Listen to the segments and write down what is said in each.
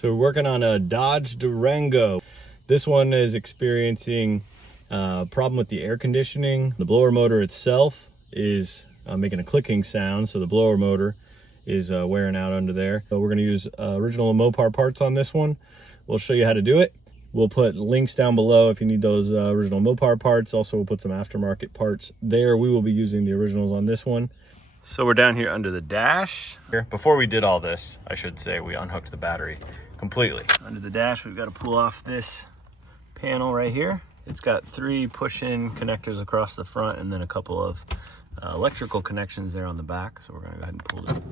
So we're working on a Dodge Durango. This one is experiencing a problem with the air conditioning. The blower motor itself is making a clicking sound, so the blower motor is wearing out under there. So we're going to use original Mopar parts on this one. We'll show you how to do it. We'll put links down below if you need those original Mopar parts. Also, we'll put some aftermarket parts there. We will be using the originals on this one. So we're down here under the dash. Before we did all this, I should say, we unhooked the battery completely. Under the dash, we've got to pull off this panel right here. It's got 3 push-in connectors across the front and then a couple of electrical connections there on the back. So we're going to go ahead and pull it.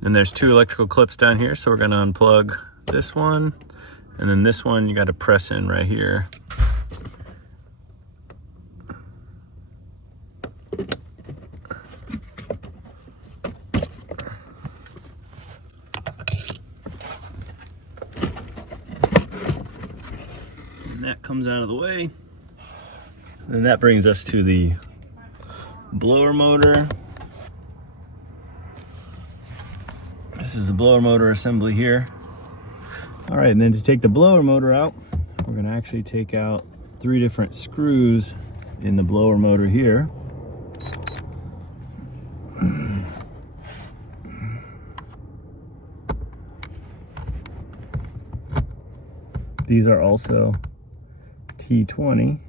And there's 2 electrical clips down here, so we're going to unplug this one, and then this one you got to press in right here. And that comes out of the way. And that brings us to the blower motor. This is the blower motor assembly here. All right, and then to take the blower motor out, we're gonna actually take out 3 different screws in the blower motor here. These are also T20.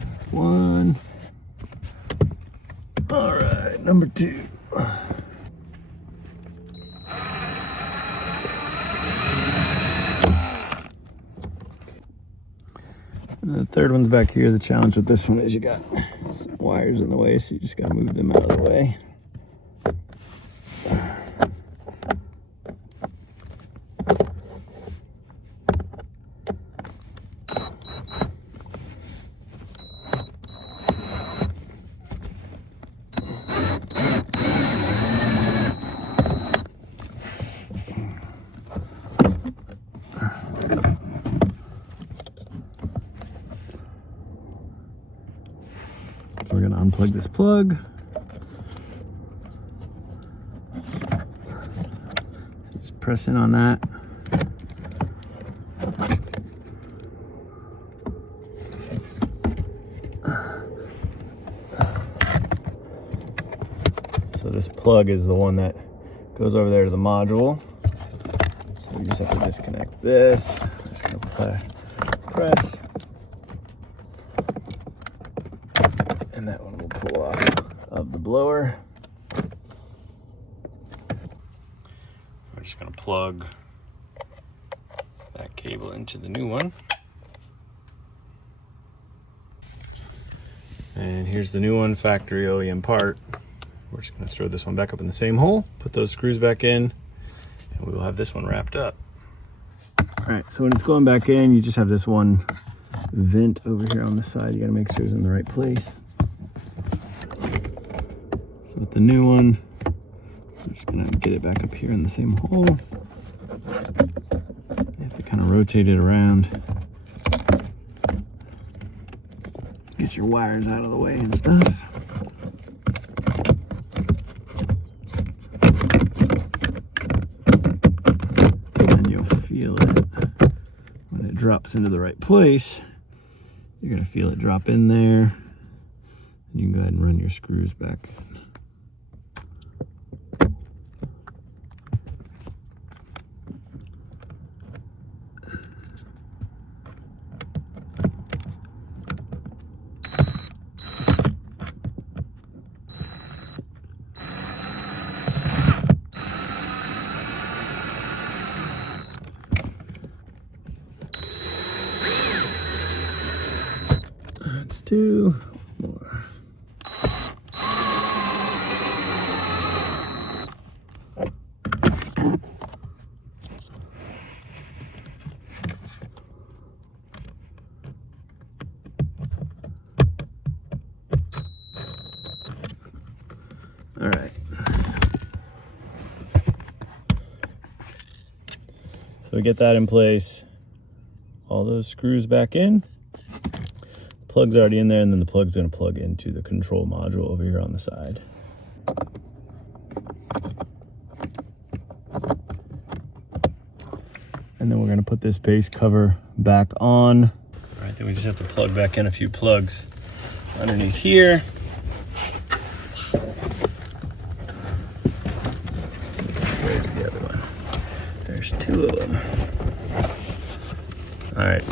That's 1. All right, number 2. And the third one's back here. The challenge with this one is you got some wires in the way, so you just gotta move them out of the way. We're going to unplug this plug. So just press in on that. So this plug is the one that goes over there to the module. So we just have to disconnect this. Just going to press. And that one will pull off of the blower. We're just going to plug that cable into the new one. And here's the new one, factory OEM part. We're just going to throw this one back up in the same hole, put those screws back in, and we will have this one wrapped up. All right, so when it's going back in, you just have this one vent over here on the side. You got to make sure it's in the right place. With the new one, I'm just gonna get it back up here in the same hole. You have to kind of rotate it around. Get your wires out of the way and stuff. And then you'll feel it when it drops into the right place. You're gonna feel it drop in there. And you can go ahead and run your screws back in. Let's do more. we get that in place. All those screws back in. Plug's already in there, and then the plug's gonna plug into the control module over here on the side. And then we're gonna put this base cover back on. All right, then we just have to plug back in a few plugs underneath here. Where's the other one? There's two of them. All right.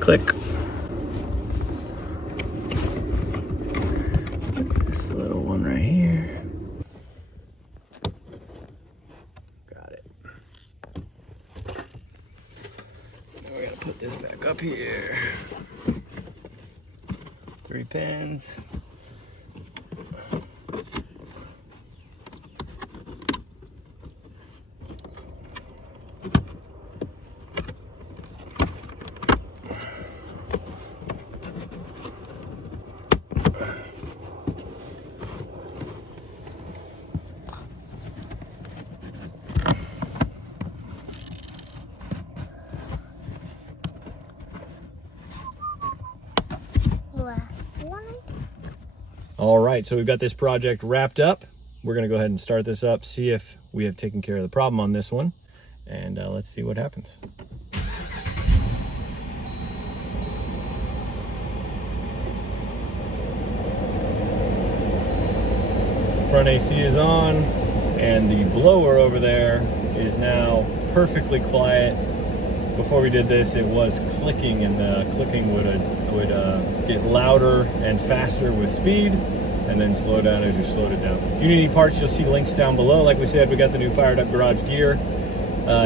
Click. This little one right here. Got it. Now we're gonna put this back up here. 3 pins. All right, so we've got this project wrapped up. We're gonna go ahead and start this up, see if we have taken care of the problem on this one, and let's see what happens. Front AC is on, and the blower over there is now perfectly quiet. Before we did this, it was clicking, and the clicking would get louder and faster with speed, and then slow down as you slowed it down. If you need any parts, you'll see links down below. Like we said, we got the new fired up garage gear.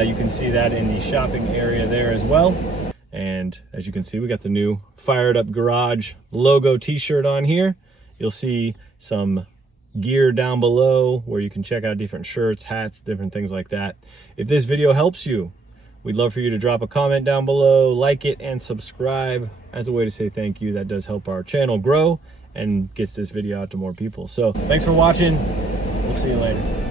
You can see that in the shopping area there as well. And as you can see, we got the new fired up garage logo t-shirt on here. You'll see some gear down below where you can check out different shirts, hats, different things like that. If this video helps you, we'd love for you to drop a comment down below, like it, and subscribe as a way to say thank you. That does help our channel grow and gets this video out to more people. So thanks for watching. We'll see you later.